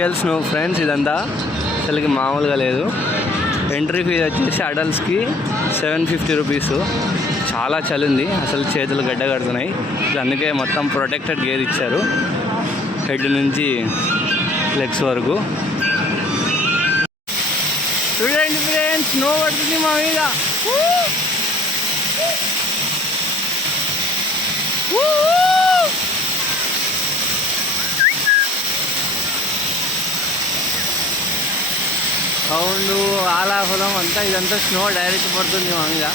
Real snow friends. ఇదంతా అసలుకి మామూలుగా లేదు. ఎంట్రీ ఫీజు వచ్చేసి అడల్ట్స్కి 750 రూపీస్. చాలా చలి ఉంది, అసలు చేతులు గడ్డ కడుతున్నాయి. అందుకే మొత్తం ప్రొటెక్టెడ్ గేర్ ఇచ్చారు హెడ్ నుంచి లెగ్స్ వరకు. చూడండి ఫ్రెండ్స్, స్నో పడుతుంది మా మీద. సౌండ్, ఆలాఫలం అంతా ఇదంతా స్నో డైరెక్ట్ పడుతుంది మా మీద.